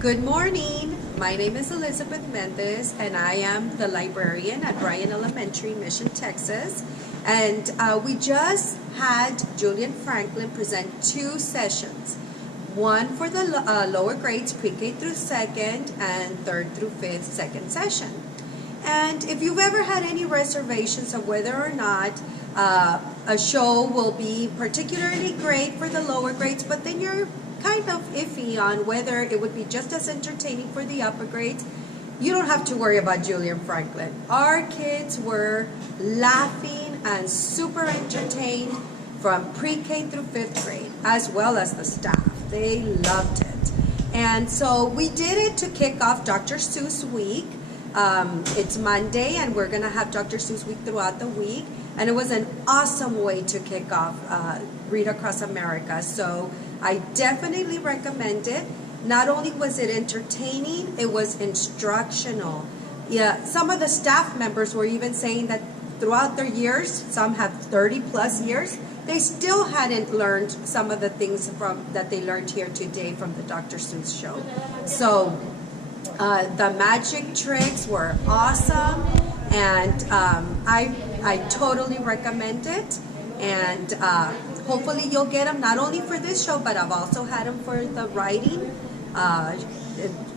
Good morning. My name is Elizabeth Mendez, and I am the librarian at Bryan Elementary, Mission, Texas. And we just had Julian Franklin present 2 sessions. One for the lower grades, pre-K through 2nd, and 3rd through 5th, second session. And if you've ever had any reservations of whether or not a show will be particularly great for the lower grades, but then you're kind of iffy on whether it would be just as entertaining for the upper grades, you don't have to worry about Julian Franklin. Our kids were laughing and super entertained from pre-K through 5th grade, as well as the staff. They loved it. And so we did it to kick off Dr. Seuss week. It's Monday, and we're going to have Dr. Seuss week throughout the week. And it was an awesome way to kick off Read Across America. So I definitely recommend it. Not only was it entertaining, it was instructional. Yeah, some of the staff members were even saying that throughout their years, some have 30 plus years, they still hadn't learned some of the things that they learned here today from the Dr. Seuss show. So the magic tricks were awesome, and I totally recommend it. And hopefully you'll get them not only for this show, but I've also had them for the writing,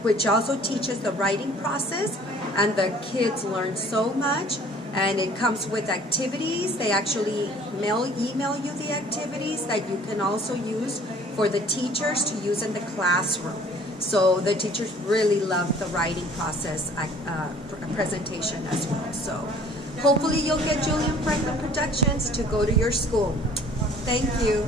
which also teaches the writing process, and the kids learn so much. And it comes with activities. They actually email you the activities that you can also use for the teachers to use in the classroom. So the teachers really love the writing process presentation as well. So hopefully you'll get Julian Franklin Productions to go to your school. Thank you.